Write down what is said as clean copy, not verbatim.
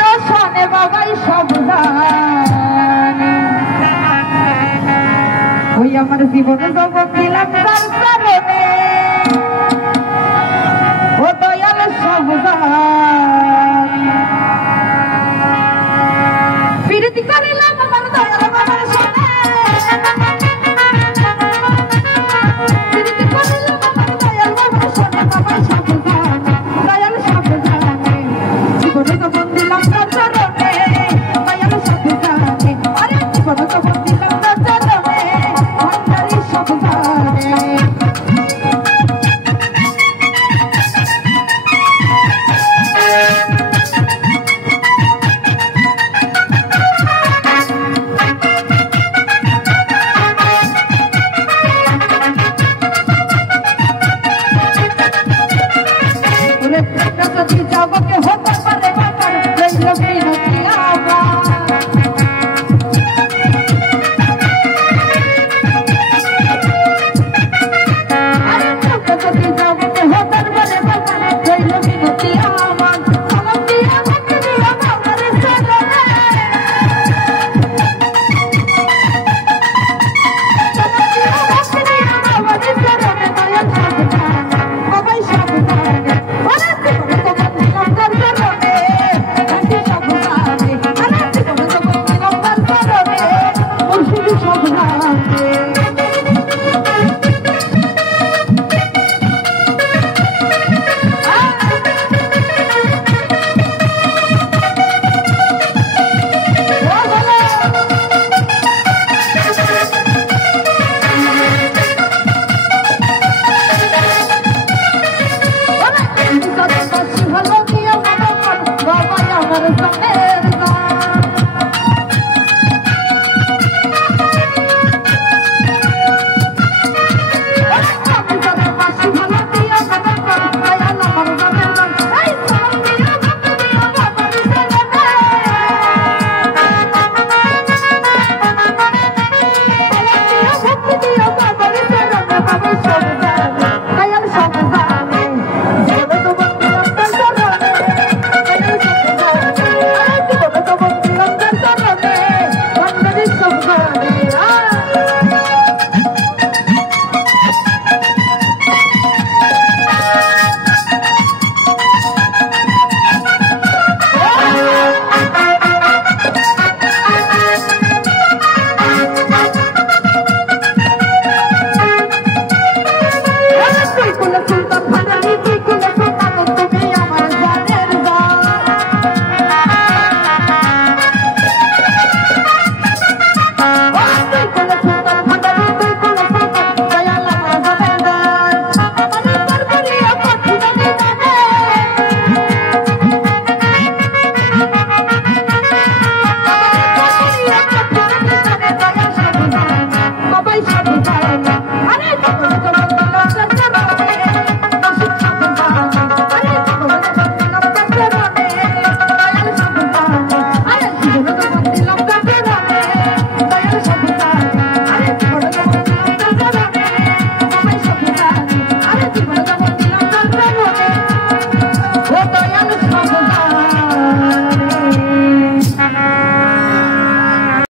রোশনে বাবাই সব জানে ওই আমার জীবন জগৎ দিলাম তার কারণে ও দয়াল সব জানে ফিরতি করিলাম আমার দয়াল বাবার সাথে ফিরতি করিলাম আমার দয়াল বাবার সাথে বাবাই সব জানে দয়াল সব জানে জীবনে জগৎ দিলাম তার কারণে দয়াল সব জানে আরে জীবনে জগৎ দিলাম তার কারণে ভান্ডারি সব জানে